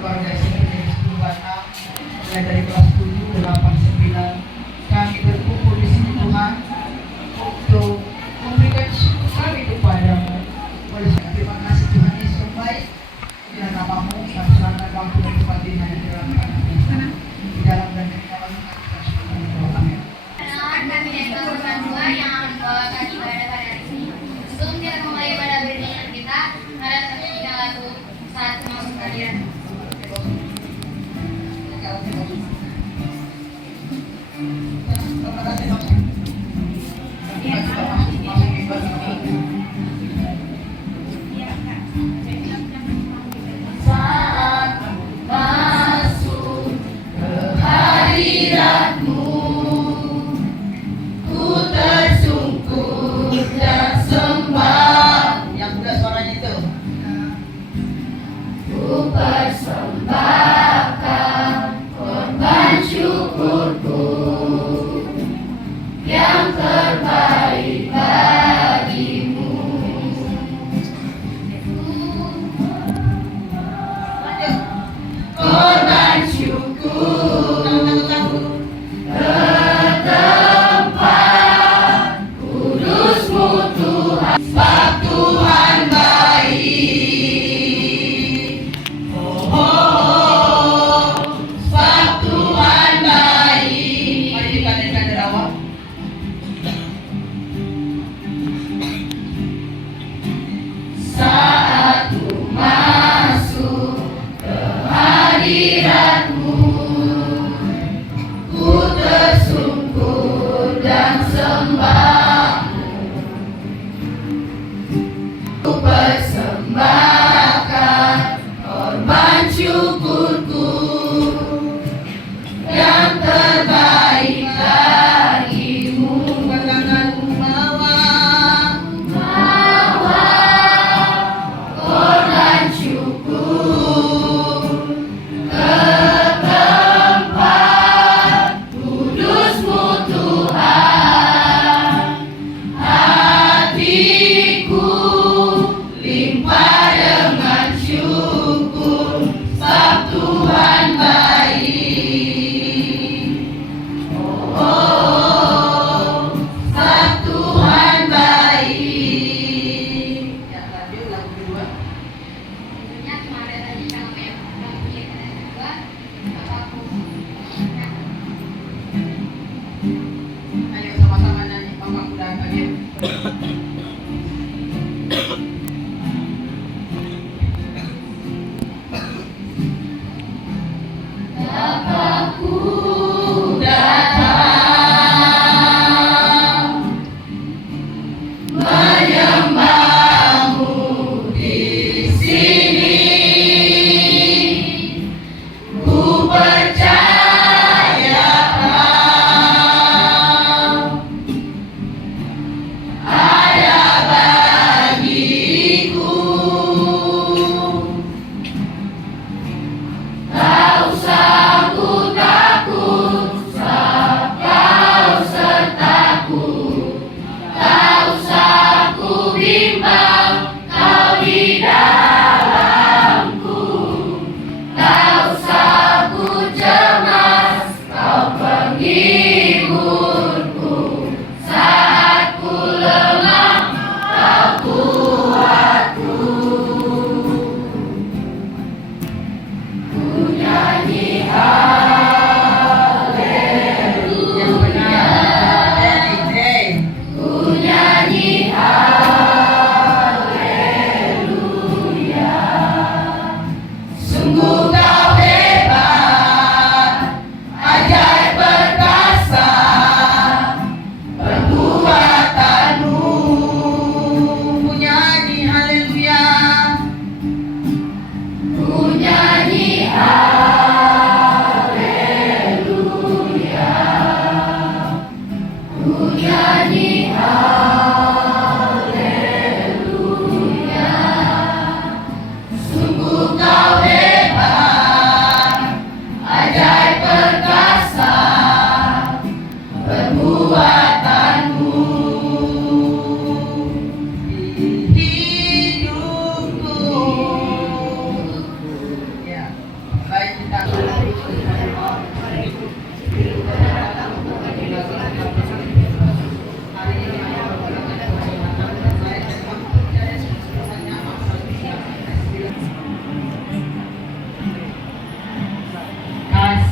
keluarga SMP 10 mulai dari kelas 7, 8, 9 kami berkumpul di sini Tuhan untuk memberikan syukur kami kepadamu. Terima kasih Tuhan Yesus yang baik. Di namamu kami serahkan waktu dan tempat ini hanya di dalam tangan di dalam dan di dalam kami. Kami datang bersama dua yang akan membawakan ibadah pada hari ini. Sebelum kita memulai ibadah beribadah kita, mari kita nyanyikan lagu Saat Masuk Hadirat. Limpah dengan syukur, Sabtu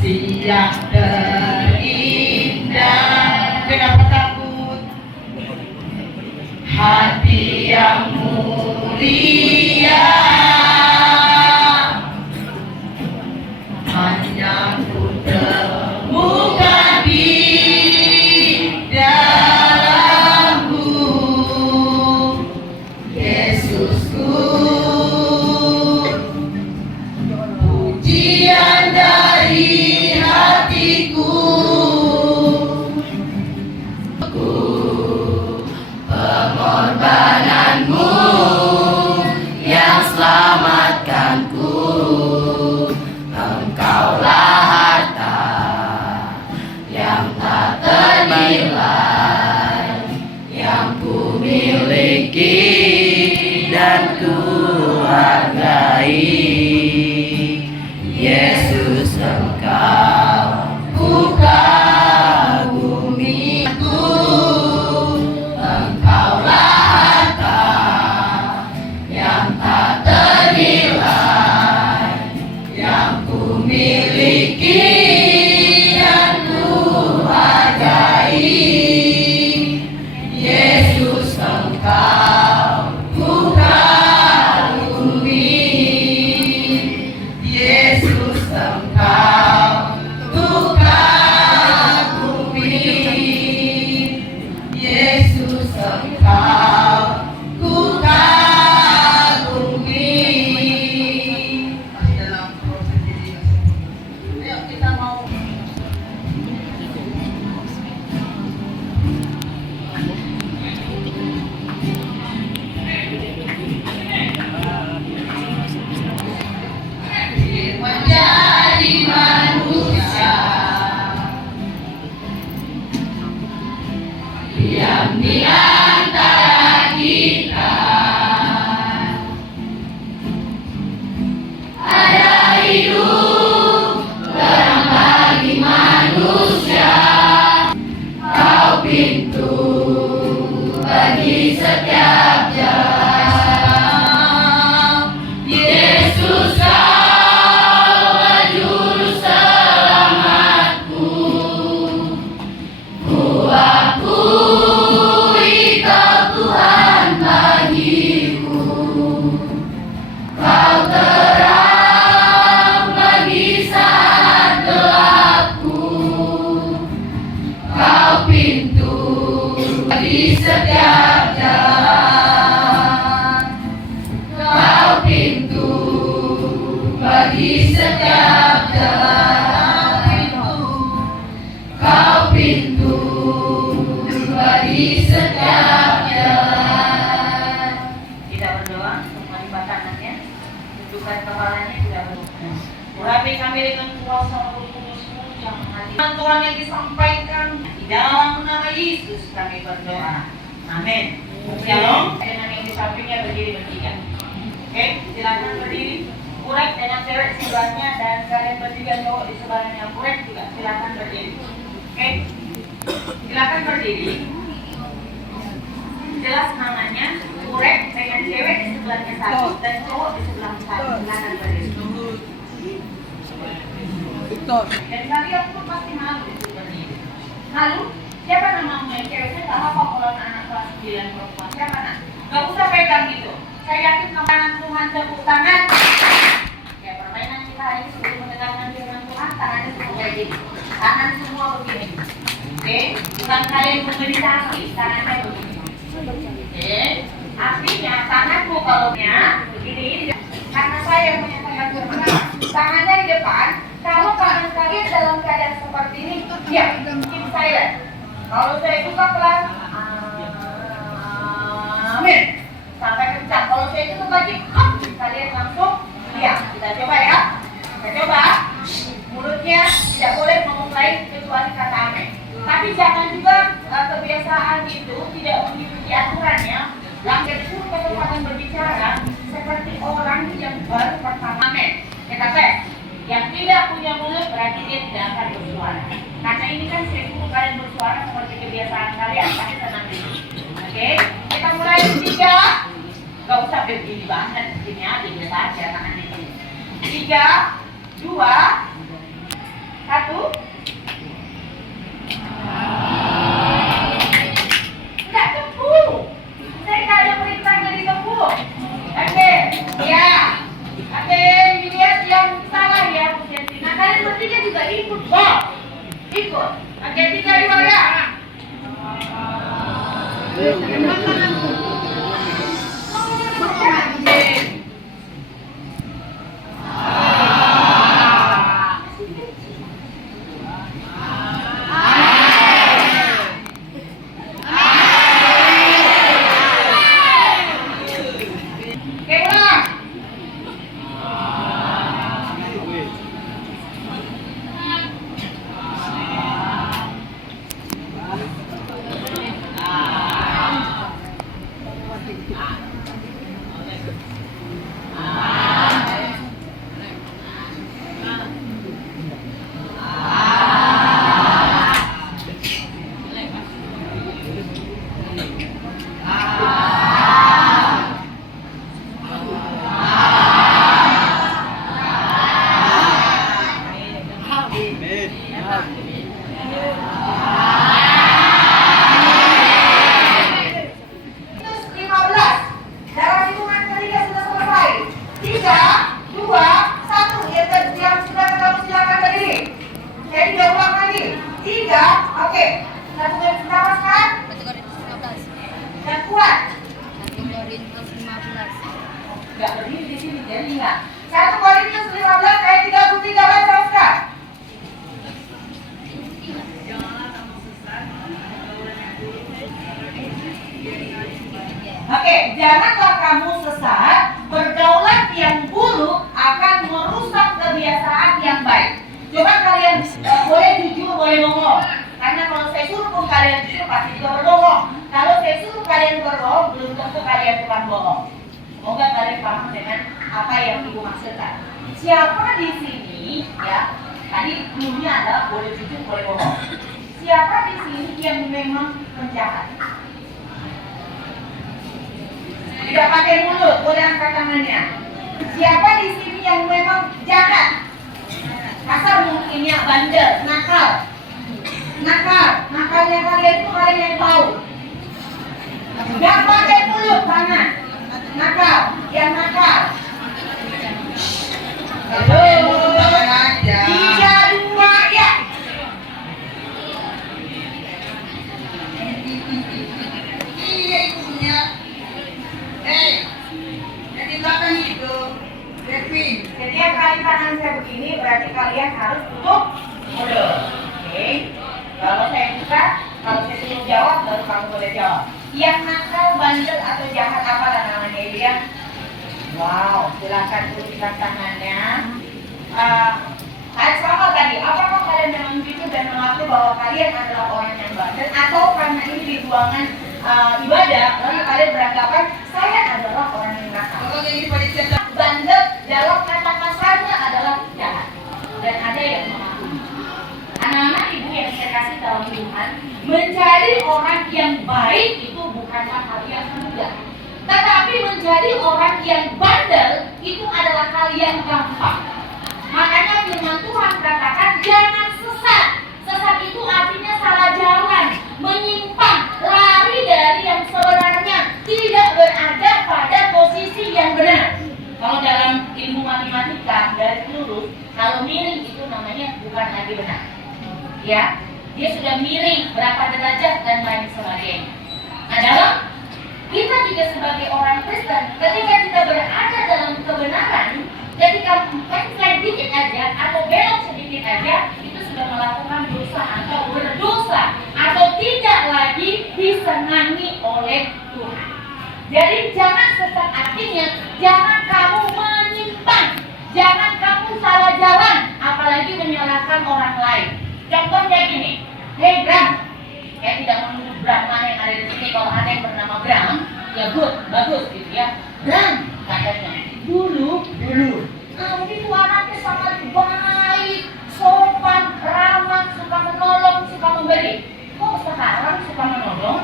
kasih yang terindah. Kenapa takut? Hati yang mulia. Hanya ku temukan di dalammu, Yesusku. Pujian dari hatiku, pengorbananmu yang selamatkanku. Engkaulah harta yang tak ternilai, yang ku miliki dan ku hargai. Yesus, Engkau ku kagumi. Engkaulah harta yang tak ternilai, yang ku miliki dan ku hargai. Yesus, Engkau ku kagumi. Yesus, Engkau ku kagumi. Yesus, Engkau ku kagumi. Dalam proses ini, ayo kita mau menjadi manusia yang di antara kita. Ada hidup terang bagi manusia. Kau pintu bagi setiap jalan. Yesus, Kau juru selamatku. Ku akui Kau Tuhan bagiku. Kau terang bagi saat gelapku. Kau pintu bagi setiap jalan. Kau pintu bagi setiap jalan. Kau pintu bagi setiap jalan. Kita berdoa, semua lipat tangannya, tundukkan kepalanya, kita berdoa. Urapi kami dengan kuasa Roh Kudus-Mu yang menghati Tuhan yang disampaikan. Di dalam nama Yesus kami berdoa. Amin. Shalom. Dengan yang di sampingnya berdiri bertiga. Oke, silakan berdiri. Kurek dengan cewek sebelahnya dan kalian bertiga cowok di sebelahnya. Kurek juga silakan berdiri. Oke, silakan berdiri. Jelas namanya. Kurek dengan cewek di sebelahnya satu dan cowok di sebelah satu. Silakan berdiri. Dan kalian pun pasti malu itu berdiri. Malu? Siapa nama yang cewek? Saya tak hafal kalau anak kelas 9 perempuan. Siapa nak? Gak usah pegang gitu. Saya yakin kemana Tuhan tepuk tangan. Ya, permainan kita hari ini sebelum mendengarkan firman Tuhan, tangannya semua kayak gini. Tangan semua begini. Oke, bukan kalian memeditasi, tangannya begini. Oke, artinya tanganmu kalau begini, karena saya yang menyatakan firman, tangannya di depan. Kalau tangan kalian dalam keadaan seperti ini, ya, keep silent. Kalau saya buka pelan, amin. Sampai kencang. Kalau saya tutup lagi, kalian langsung diam. Kita coba ya. Kita coba. Mulutnya tidak boleh ngomong lain kecuali kata amin. Tapi jangan juga kebiasaan itu tidak mengikuti aturannya. Langgar pun kesempatan berbicara seperti orang yang baru pertama. Amin. Kita tes. Yang tidak punya mulut berarti dia tidak akan bersuara. Karena ini kan saya suruh kalian bersuara seperti kebiasaan kalian. Tapi tenang dulu. Oke, kita mulai 3. Gak usah begini banget, begini aja, biasa aja tangan di sini. 3, 2, Satu. Enggak tepu. Saya nggak ada perintah dari tepu. Oke, ya. Oke, dilihat yang salah ya, Bu Jenti. Nah, kalian bertiga juga ikut, Bob. Ikut. Oke, 3, 2, ya. Oke, ulang. Terus 15. Dalam hitungan ketiga sudah selesai. 3, 2, 1. Yang sudah ketemu silakan berdiri. Saya tidak ulang lagi. 3, oke. Satu garis bawah, dan kuat. Enggak berdiri di sini, jadi enggak. 1 Korintus 15 ayat 33 baca Oscar. Oke, janganlah kamu sesat, pergaulan yang buruk akan merusak kebiasaan yang baik. Coba kalian boleh jujur, boleh bohong. Karena kalau saya suruh pun kalian jujur pasti juga berbohong. Kalau saya suruh kalian berbohong, belum tentu kalian bukan bohong. Semoga kalian paham dengan apa yang Ibu maksudkan. Siapa di sini, ya, tadi dulunya adalah boleh jujur, boleh bohong. Siapa di sini yang memang penjahat? Tidak pakai mulut, boleh angkat tangannya. Siapa di sini yang memang jahat? Kasar mungkinnya bandel, nakal. Nakalnya kalian itu kalian yang tahu. Gak pakai mulut, tangan. Nakal, yang nakal. Halo, 3, 2, ya. Iya ibunya. Jadi belakang itu, Kevin. Setiap kali tangan saya begini berarti kalian harus tutup mulut. Oke. Kalau saya buka, kalau saya suruh jawab, baru kamu boleh jawab. Yang nakal, bandel atau jahat apa namanya dia? Wow, silakan tuliskan tangannya. Sama tadi, apakah kalian memang jujur dan mengaku bahwa kalian adalah orang yang bandel, atau karena ini di ruangan ibadah, lalu kalian beranggapan saya adalah orang yang nakal? Kalau yang ini pada cerita Bandel dalam kata kasarnya adalah jahat, dan ada yang mengaku. Anak-anak ibu yang saya kasih dalam Tuhan, menjadi orang yang baik itu bukanlah hal yang mudah, tetapi menjadi orang yang bandel itu adalah hal yang gampang. Makanya firman Tuhan katakan jangan sesat. Sesat itu artinya salah jalan, menyimpang, lari dari yang sebenarnya, tidak berada pada posisi yang benar. Kalau dalam ilmu matematika garis lurus, kalau miring itu namanya bukan lagi benar. Ya, dia sudah miring berapa derajat dan lain sebagainya. Nah, dalam kita juga sebagai orang Kristen, ketika kita berada dalam kebenaran, ketika slide dikit aja atau belok sedikit aja, itu sudah melakukan dosa atau berdosa atau tidak lagi disenangi oleh Tuhan. Jadi jangan sesat, artinya jangan kamu menyimpang, jangan kamu salah jalan, apalagi menyalahkan orang lain. Contohnya gini, hey Bram, saya tidak menuduh Bram mana yang ada di sini. Kalau ada yang bernama Bram, ya good, bagus gitu ya. Bram, katanya dulu, kamu itu anaknya sangat baik, sopan, ramah, suka menolong, suka memberi. Kok sekarang suka menolong?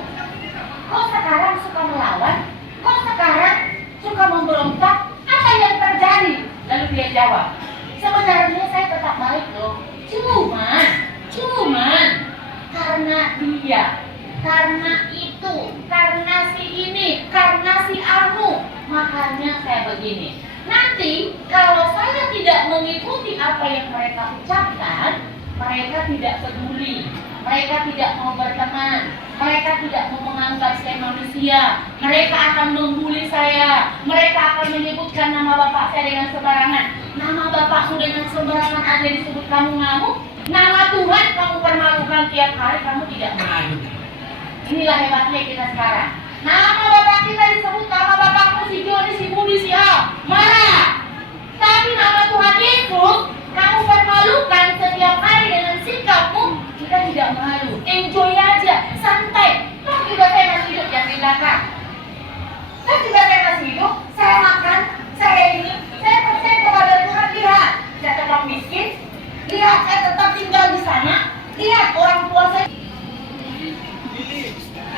Kok sekarang suka melawan? Kok sekarang suka memberontak? Apa yang terjadi? Lalu dia jawab, sebenarnya saya tetap baik loh. Cuman karena dia, karena itu, karena si ini, karena si anu, makanya saya begini. Nanti kalau saya tidak mengikuti apa yang mereka ucapkan, mereka tidak peduli, mereka tidak mau berteman, mereka tidak mau menganggap saya manusia, mereka akan membuli saya, mereka akan menyebutkan nama bapak saya dengan sembarangan. Nama bapakmu dengan sembarangan aja disebut kamu ngamuk, nama Tuhan kamu permalukan tiap hari, kamu tidak malu. Inilah hebatnya kita sekarang. Nama bapak kita disebut, nama bapakmu si Joni, si Budi, si A, marah. Tapi nama Tuhan Yesus kamu permalukan setiap hari dengan sikapmu, kita tidak malu. Enjoy aja, santai. Toh juga saya masih hidup yang di belakang. Toh juga saya masih hidup, saya makan, saya ini, saya percaya kepada Tuhan. Lihat, saya tetap miskin. Lihat, saya tetap tinggal di sana. Lihat, orang tua saya.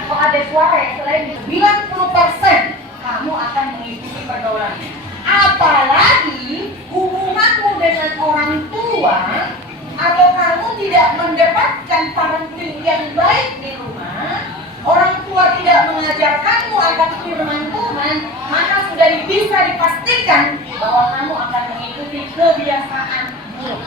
Kalau ada suara yang selain 90%, kamu akan mengikuti pergaulannya. Apalagi hubunganmu dengan orang tua, atau kamu tidak mendapatkan parenting yang baik di rumah, orang tua tidak mengajarkanmu akan firman Tuhan, maka sudah bisa dipastikan bahwa kamu akan mengikuti kebiasaan buruk.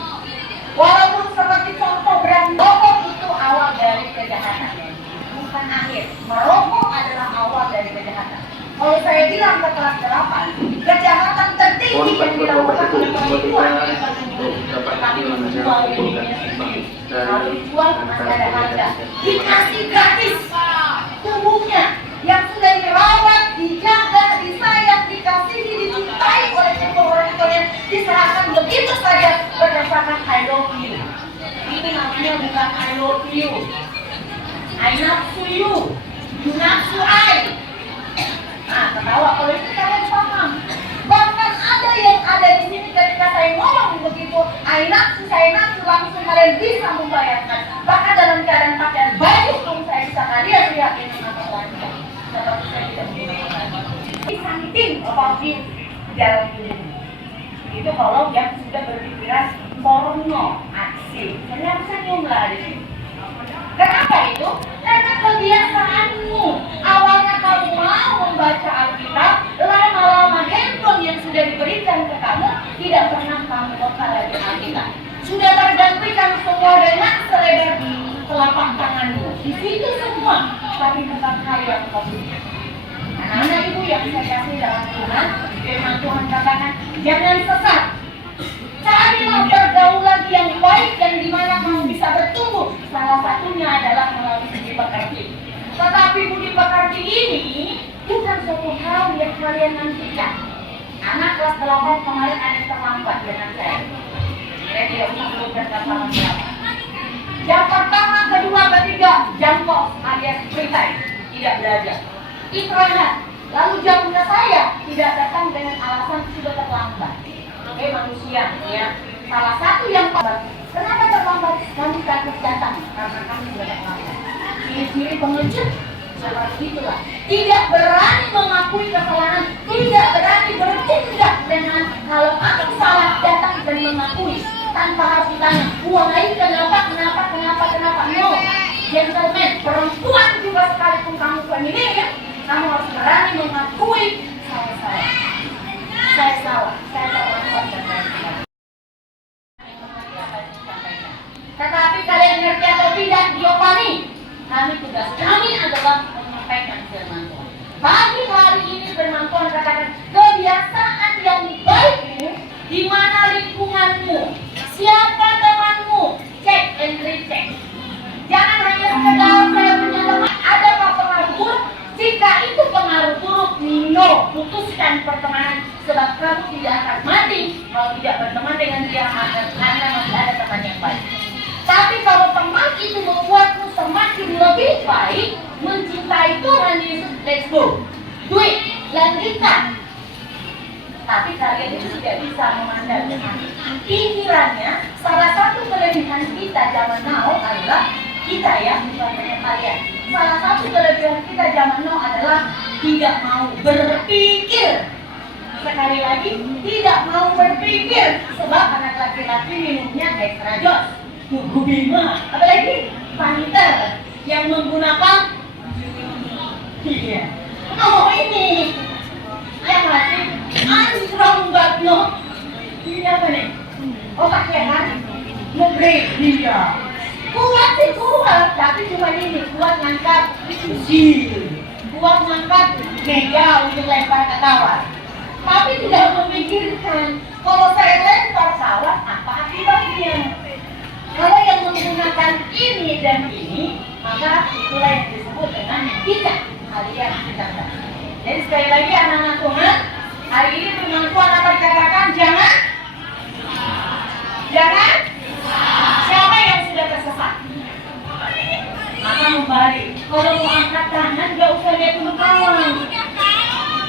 Walaupun seperti contoh merokok itu awal dari kejahatan, bukan akhir. Merokok adalah awal dari kejahatan. Kalau saya bilang ke kelas 8, kejahatan tertinggi yang dilakukan oleh perempuan tapi menjual dirinya sendiri. Kalau dijual masih ada harga. Dikasih gratis tubuhnya yang sudah dirawat, dijaga, disayang, dikasihi, dicintai oleh kedua orang tuanya, diserahkan begitu saja berdasarkan I love you. Itu namanya bukan I love you. I nafsu you. You nafsu I. Nah, ketawa kalau itu kalian paham. Bahkan ada yang ada di sini ketika saya ngomong begitu, saya nafsu langsung kalian bisa membayangkan. Bahkan dalam keadaan pakaian baju pun saya bisa kalian lihat ini atau wanita. Tetapi saya tidak menggunakan. Something about you dalam diri. Itu kalau yang sudah berpikiran porno, aksi. Senyum lah di sini. Kenapa itu? Karena kebiasaanmu. Awalnya kamu mau membaca Alkitab, lama-lama handphone yang sudah diberikan ke kamu tidak pernah kamu buka lagi Alkitab. Sudah tergantikan semua dengan selebar di telapak tanganmu. Di situ semua, tapi bukan hal yang positif. Anak-anak ibu yang saya kasih dalam Tuhan, firman Tuhan katakan, jangan sesat. Carilah pergaulan yang baik dan di mana kamu bisa bertumbuh. Salah satunya adalah melalui budi pekerti. Tetapi budi pekerti ini bukan suatu hal yang kalian nantikan. Anak kelas 8 kemarin ada terlambat dengan saya. Saya tidak usah sebutkan pasangan berapa. Yang pertama, kedua, ketiga, jam kos alias free time, tidak belajar. Istirahat. Lalu jamnya saya tidak datang dengan alasan sudah terlambat. Manusia, ya. Salah satu yang kenapa terlambat? Kami takut datang karena kami sudah terlambat. Ciri-ciri pengecut seperti itulah. Tidak berani mengakui kesalahan, tidak berani bertindak dengan kalau aku salah datang dan mengakui tanpa harus ditanya. Wahai kenapa? No, gentleman, perempuan juga sekalipun kamu feminin ya, kamu harus berani mengakui saya salah. Saya salah, saya terlambat dan saya salah. Tetapi kalian ngerti atau tidak, Giovanni, tugas kami adalah menyampaikan firman Tuhan. Pagi hari ini firman Tuhan katakan kebiasaan yang baikmu, di mana lingkunganmu, siapa temanmu, cek and recheck. Jangan hanya sekedar saya punya teman, adakah pengaruh buruk? Jika itu pengaruh buruk, no, putuskan pertemanan sebab kamu tidak akan mati kalau tidak berteman dengan dia karena masih ada teman yang baik. Tapi kalau teman itu membuatmu semakin lebih baik, mencintai Tuhan Yesus, let's go, do it, lanjutkan. Tapi kalian itu tidak bisa memandang dengan pikirannya. Salah satu kelebihan kita zaman now adalah kita ya, bukan hanya kalian. Salah satu kelebihan kita zaman now adalah tidak mau berpikir. Sekali lagi, tidak mau berpikir sebab anak laki-laki minumnya extra jos. Suku Bima, apalagi Panther yang menggunakan iya. Oh ini yang masih anjrong banget no. Ini apa nih? Oh pakai kan? Ngebrek dia. Kuat sih kuat, tapi cuma ini kuat ngangkat kecil, kuat ngangkat meja untuk lempar ke kawan. Tapi tidak memikirkan kalau saya lempar kawan apa akibatnya. Kalau yang menggunakan ini dan ini, maka itulah yang disebut dengan bijak alias bijaksana. Jadi sekali lagi anak-anak Tuhan, hari ini firman Tuhan apa dikatakan? Jangan siapa yang sudah tersesat maka membalik. Kalau mau angkat tangan gak usah lihat teman kawan.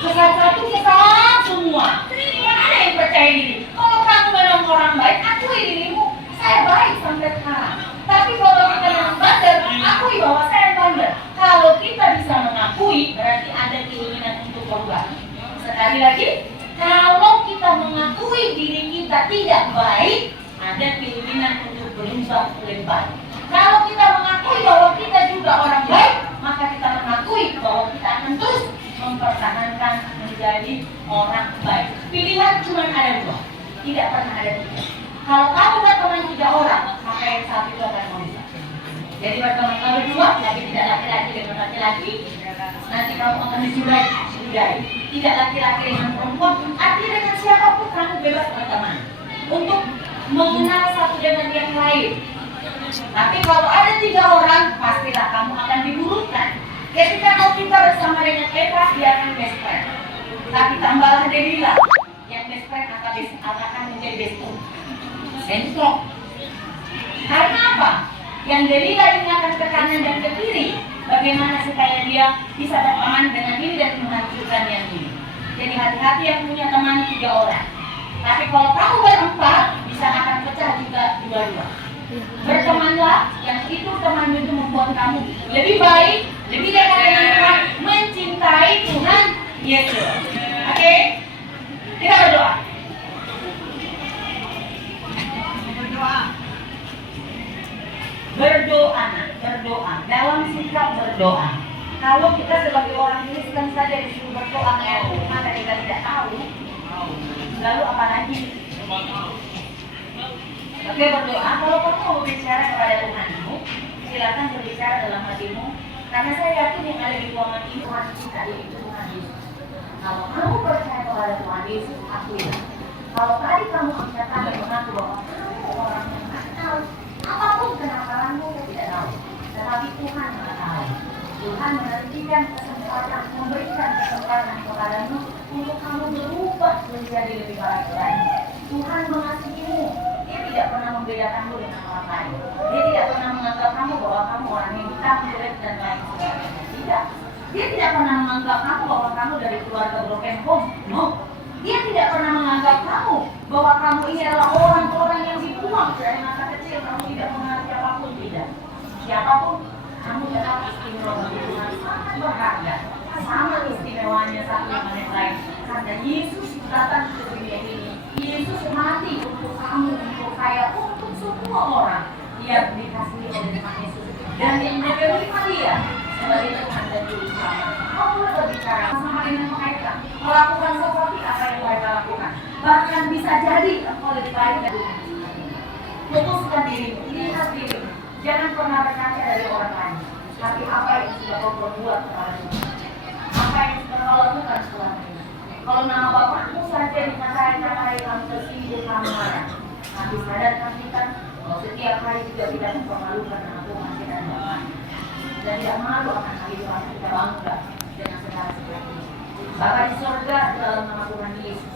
Sesat satu sesat semua. Tidak ada yang percaya diri. Kalau kamu memang orang baik, akui dirimu. Saya baik sampai sekarang. Tapi kalau kita memang bandel, akui bahwa saya bandel. Kalau kita bisa mengakui, berarti ada keinginan untuk berubah. Sekali lagi, kalau kita mengakui diri kita tidak baik, ada keinginan untuk berubah lebih baik. Kalau kita mengakui bahwa kita juga orang baik, maka kita mengakui bahwa kita akan terus mempertahankan menjadi orang baik. Pilihan cuma ada dua, tidak pernah ada tiga. Kalau kamu berteman 3 orang, maka yang satu itu akan bisa. Jadi berteman kalau 2, tapi tidak laki-laki dengan laki-laki, nanti kamu akan disudahi. Tidak laki-laki dengan perempuan, artinya dengan siapapun kamu bebas berteman untuk mengenal satu dengan yang lain. Tapi kalau ada 3 orang, pastilah kamu akan diburukkan. Ketika kalau kita bersama dengan Eva, dia akan best friend. Tapi tambahlah Delila, yang best friend akan menjadi best friend. Bentrok. Karena apa? Yang Delila ingatkan ke kanan dan ke kiri, bagaimana supaya dia bisa berteman dengan ini dan menghancurkan yang ini. Jadi hati-hati yang punya teman 3 orang. Tapi kalau kamu berempat, bisa akan pecah juga dua-dua. Bertemanlah, yang itu teman itu membuat kamu lebih baik, lebih dekat dengan Tuhan, mencintai Tuhan Yesus. Oke? Kita berdoa. Berdoa dalam sikap berdoa. Kalau kita sebagai orang Kristen saja disuruh berdoa dengan Tuhan dan kita tidak tahu, lalu apa lagi? Oke, berdoa. Kalau kamu mau berbicara kepada Tuhanmu, silakan berbicara dalam hatimu. Karena saya yakin yang ada di ruangan ini Tuhan kita itu Tuhan Yesus. Kalau kamu percaya kepada Tuhan Yesus, akuilah. Kalau tadi kamu angkat tangan mengaku bahwa kamu orang yang nakal, apapun kenakalanmu saya tidak tahu. Tetapi Tuhan mengetahui. Tuhan memberikan kesempatan kepadamu untuk kamu berubah menjadi lebih baik lagi. Tuhan mengasihimu. Dia tidak pernah membedakanmu dengan orang lain. Dia tidak pernah menganggap kamu bahwa kamu orang yang hitam, jelek dan lain sebagainya. Tidak. Dia tidak pernah menganggap kamu bahwa kamu dari keluarga broken home. No. Dia tidak pernah menganggap kamu bahwa kamu ini adalah orang-orang yang dibuang dari masa kecil. Kamu tidak mengenal siapapun, tidak. Siapapun, kamu tetap istimewa bagi Tuhan, sangat berharga. Sama istimewanya satu dengan yang lain. Karena Yesus datang ke dunia ini. Yesus mati untuk kamu, untuk saya, untuk semua orang. Dia dikasihi oleh Tuhan Yesus. Dan yang menerima dia sebagai Tuhan dan Juru Selamat. Kamu berbicara sama dengan mereka, melakukan seperti apa yang mereka lakukan. Bahkan bisa jadi engkau lebih baik dari Tuhan. Putuskan dirimu, lihat dirimu. Jangan pernah berkaca dari orang lain. Tapi apa yang sudah kau perbuat kepada Tuhan. Apa yang sudah kau lakukan selama ini. Kalau nama bapakmu saja dikatai-katai, kamu tersinggung, kamu marah. Tapi sadarkan kita, kalau setiap hari juga tidak mempermalukan nama Tuhan kita dan Bapak. Dan tidak malu akan kehidupan kita bangga dengan segala sesuatu. Bapa di surga dalam nama Tuhan Yesus.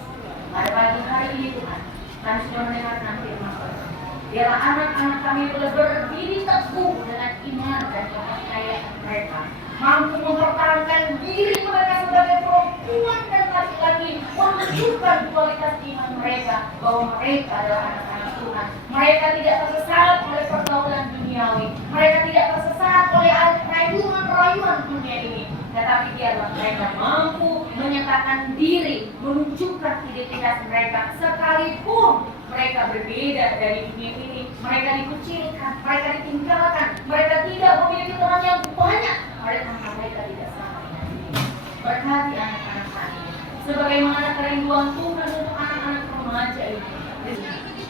Pada pagi hari ini Tuhan, kami sudah mendengarkan firman Tuhan. Biarlah anak-anak kami boleh berdiri teguh dengan iman dan kepercayaan mereka. Mampu mempertahankan diri mereka sebagai perempuan dan laki-laki, menunjukkan kualitas iman mereka bahwa mereka adalah anak-anak Tuhan. Mereka tidak tersesat oleh pergaulan duniawi. Mereka tidak tersesat oleh rayuan dunia ini. Tetapi biarlah mereka mampu menyatakan diri, menunjukkan identitas mereka sekalipun mereka berbeda dari dunia ini, mereka dikucilkan, mereka ditinggalkan, mereka tidak memiliki teman yang banyak, mereka tidak sama dengan diri. Berkati anak-anak kami, sebagaimana kerinduan Tuhan untuk anak-anak remaja ini.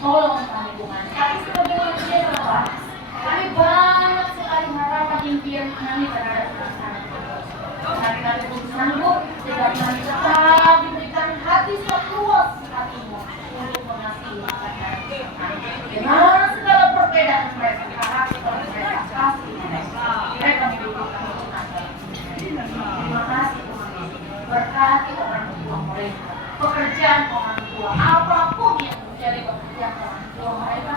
Tolong kami Tuhan, tapi sebagai manusia terbatas, kami banyak sekali harapan impian kami terhadap anak-anak. Kami pun sanggup tidak kami tetap diberikan hati seluas hatimu untuk mengasihi anak-anak. Dengan segala perbedaan mereka, karakter mereka, kasih mereka membutuhkan Tuhan. Terima kasih Tuhan Yesus. Berkati orang tua mereka, pekerjaan orang tua, apapun yang menjadi pekerjaan orang tua mereka,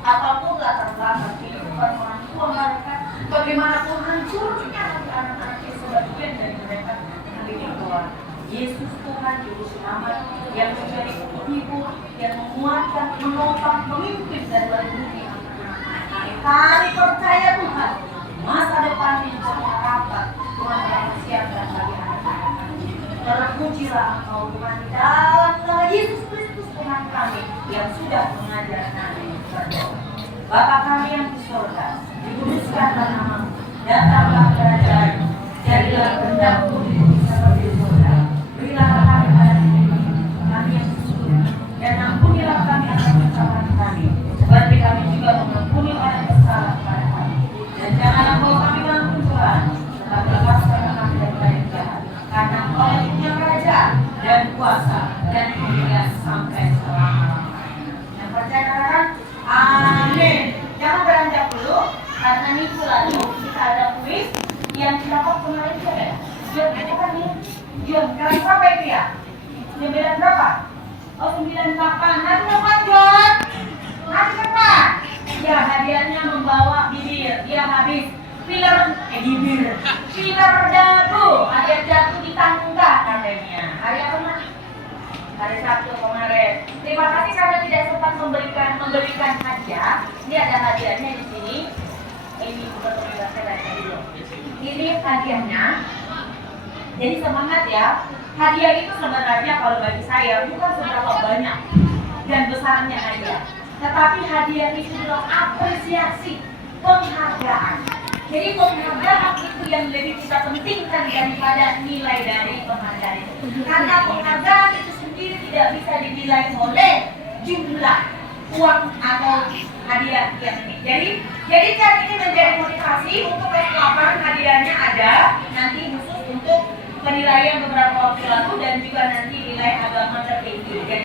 apapun latar belakang kehidupan orang tua mereka, bagaimanapun hancurnya hati anak-anak yang sebagian dari mereka, kami berdoa Yesus Tuhan Juru Selamat yang menjadi penghibur, yang menguatkan, menopang, memimpin dan melindungi anak-anak kami. Kami percaya Tuhan, masa depan yang berharapan Tuhan akan siapkan bagi anak-anak kami. Terpujilah Engkau Tuhan di dalam nama Yesus Kristus Tuhan kami yang sudah mengajar kami berdoa. Bapa kami yang di surga, dikuduskanlah namamu, datanglah kerajaan-Mu, jadilah kehendak-Mu di bumi seperti di surga. Berilah kami pada hari ini kami yang sesungguhnya, dan ampunilah kami atas kesalahan kami, seperti kami juga mengampuni orang yang bersalah kepada kami. Dan janganlah bawa kami dalam pencobaan, tetapi lepaskanlah kami dari yang jahat. Karena Engkau yang punya kerajaan dan kuasa dan kemuliaan sampai selama-lamanya. Yang percaya katakan amin. Jangan beranjak dulu, karena minggu lalu kita ada kuis yang didapat kemarin itu ada. John, itu kan dia. John, kelas berapa itu ya? 9 berapa? Oh 98. Nanti apa John? Nanti apa? Ya hadiahnya membawa bibir. Dia habis filler bibir. Filler dagu. Ada yang jatuh di tangga katanya. Hari apa Mas? Hari Sabtu kemarin. Terima kasih karena tidak sempat memberikan hadiah. Ini ada hadiahnya di sini. Ini bukan saya dulu. Ini hadiahnya. Jadi semangat ya. Hadiah itu sebenarnya kalau bagi saya bukan seberapa banyak dan besarnya hadiah, tetapi hadiah itu adalah apresiasi, penghargaan. Jadi penghargaan itu yang lebih kita pentingkan daripada nilai dari penghargaan itu. Karena penghargaan itu sendiri tidak bisa dinilai oleh jumlah uang atau hadiah yang ini. Jadi kan ini menjadi motivasi untuk kelas 8 hadiahnya ada nanti khusus untuk penilaian beberapa waktu lalu dan juga nanti nilai agama tertinggi. Jadi